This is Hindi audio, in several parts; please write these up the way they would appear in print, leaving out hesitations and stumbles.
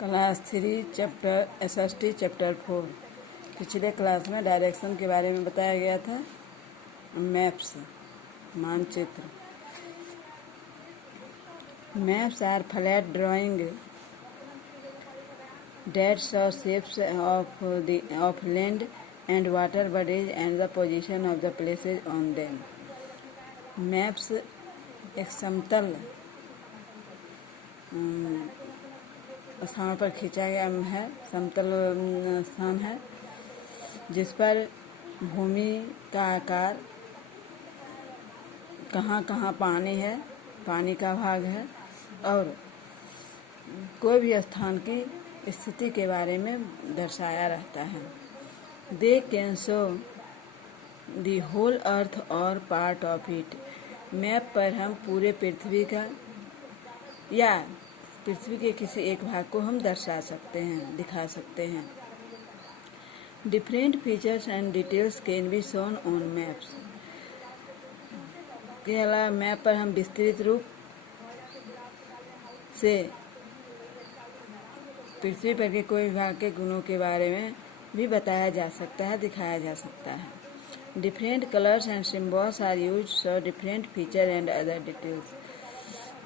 Class 3 chapter SST chapter 4। पिछले क्लास में डायरेक्शन के बारे में बताया गया था। मैप्स मानचित्र। Maps are flat drawing that show shapes of land and water bodies and the position of the places on them. Maps एक समतल स्थान पर खींचा गया है, समतल स्थान है जिस पर भूमि का आकार, कहाँ कहाँ पानी है, पानी का भाग है और कोई भी स्थान की स्थिति के बारे में दर्शाया रहता है। They can show the whole earth or part of it. Map पर हम पूरे पृथ्वी का या पृथ्वी के किसी एक भाग को हम दर्शा सकते हैं, दिखा सकते हैं। Different features and details can be shown on maps. के अलावा मैप पर हम विस्तृत रूप से पृथ्वी पर के कोई भाग के गुणों के बारे में भी बताया जा सकता है, दिखाया जा सकता है। Different colours and symbols are used for different feature and other details.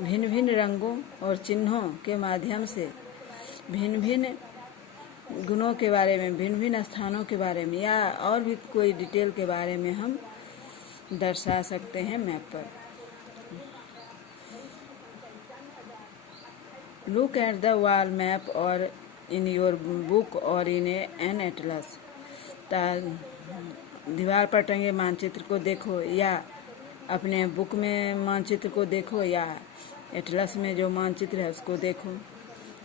भिन्न भिन्न रंगों और चिन्हों के माध्यम से भिन्न भिन्न गुणों के बारे में, भिन्न भिन्न स्थानों के बारे में या और भी कोई डिटेल के बारे में हम दर्शा सकते हैं मैप पर। Look at the wall map और इन योर बुक और इन एन एटलस। दीवार पर टंगे मानचित्र को देखो या अपने बुक में मानचित्र को देखो या एटलस में जो मानचित्र है उसको देखो।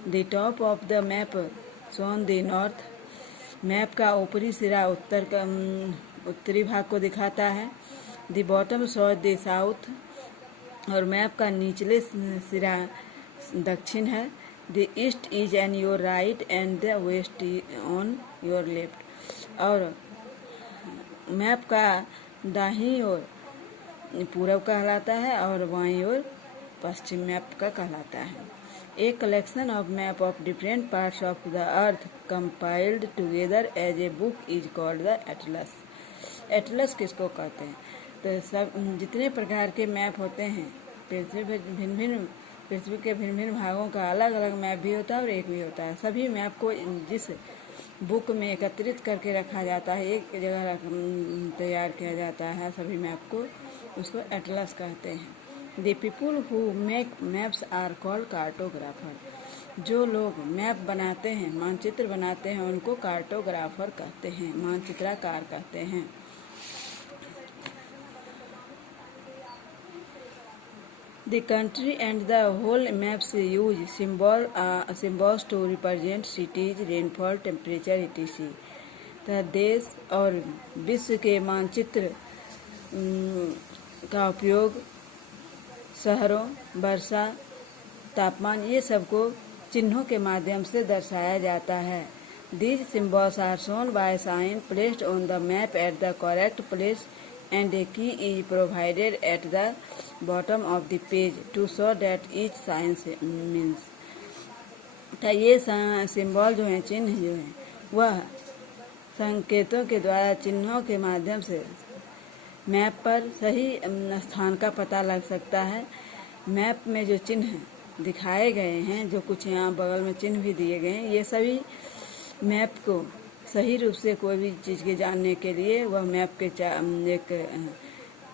The top of the map shown the north. Map का ऊपरी सिरा उत्तरी भाग को दिखाता है। The bottom show the south. और मैप का निचले सिरा दक्षिण है। The east is on your right and the west on your left. और मैप का दाहिनी ओर पूरब कहलाता है और बाईं ओर पश्चिम मैप का कहलाता है। A collection of map of different parts of the earth compiled together as a book is called the atlas. Atlas किसको कहते हैं? तो सब जितने प्रकार के मैप होते हैं पृथ्वी के भिन्न भिन्न भागों का अलग अलग मैप भी होता है और एक भी होता है। सभी मैप को जिस बुक में एकत्रित करके रखा जाता है, एक जगह तैयार किया जाता है सभी मैप को, उसको एटलस कहते हैं। The people who make maps are called cartographer. जो लोग मैप बनाते हैं, मानचित्र बनाते हैं, उनको कार्टोग्राफर कहते हैं, मानचित्रकार कहते हैं। The country and the whole maps use symbols to represent cities, rainfall, temperature, etc. तो देश और विश्व के मानचित्र का उपयोग शहरों, वर्षा, तापमान, ये सब को चिन्हों के माध्यम से दर्शाया जाता है। These symbols are shown by sign placed on the map at the correct place and a key is provided at the bottom of the page to show that each sign means। तो ये सिंबल जो हैं, चिन्ह जो हैं, वह संकेतों के द्वारा, चिन्हों के माध्यम से मैप पर सही स्थान का पता लग सकता है। मैप में जो चिन्ह दिखाए गए हैं, जो कुछ यहाँ बगल में चिन्ह भी दिए गए हैं, ये सभी मैप को सही रूप से कोई भी चीज़ के जानने के लिए वह मैप के एक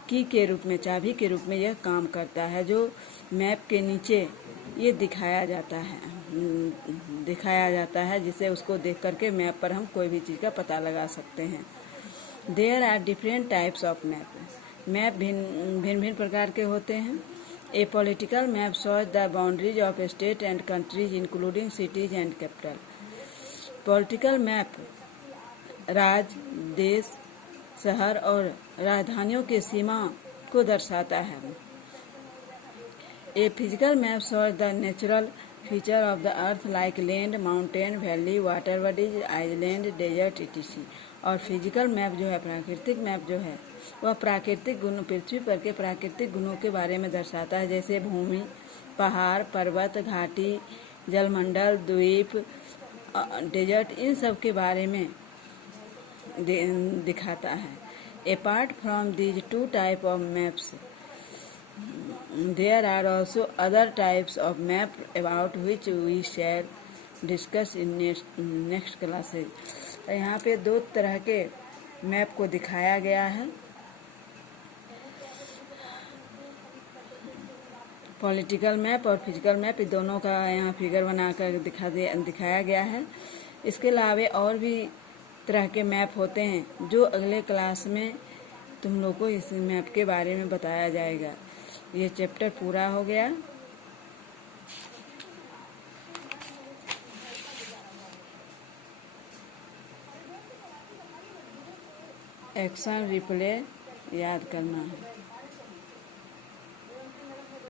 की के रूप में, चाबी के रूप में यह काम करता है, जो मैप के नीचे ये दिखाया जाता है जिसे उसको देख करके मैप पर हम कोई भी चीज़ का पता लगा सकते हैं। There are different types of map. Map भिन्न भिन्न प्रकार के होते हैं। A political map shows the boundaries of state and countries including cities and capital. Political map राज्य, देश, शहर और राजधानियों की सीमा को दर्शाता है। A physical map shows the natural feature of the earth like land, mountain, valley, water bodies, island, desert, etc। और फिजिकल मैप जो है, प्राकृतिक मैप जो है, वह प्राकृतिक गुण, पृथ्वी पर के प्राकृतिक गुणों के बारे में दर्शाता है, जैसे भूमि, पहाड़, पर्वत, घाटी, जलमंडल, द्वीप, डेजर्ट, इन सब के बारे में दिखाता है। Apart from these two type of maps, there are also other types of map about which we shall discuss in next classes. यहाँ पे दो तरह के मैप को दिखाया गया है, पॉलिटिकल मैप और फिजिकल मैप, दोनों का यहाँ फिगर बनाकर दिखाया गया है। इसके अलावा और भी तरह के मैप होते हैं जो अगले क्लास में तुम लोग को इस मैप के बारे में बताया जाएगा। ये चैप्टर पूरा हो गया। एक्शन रिप्ले याद करना है।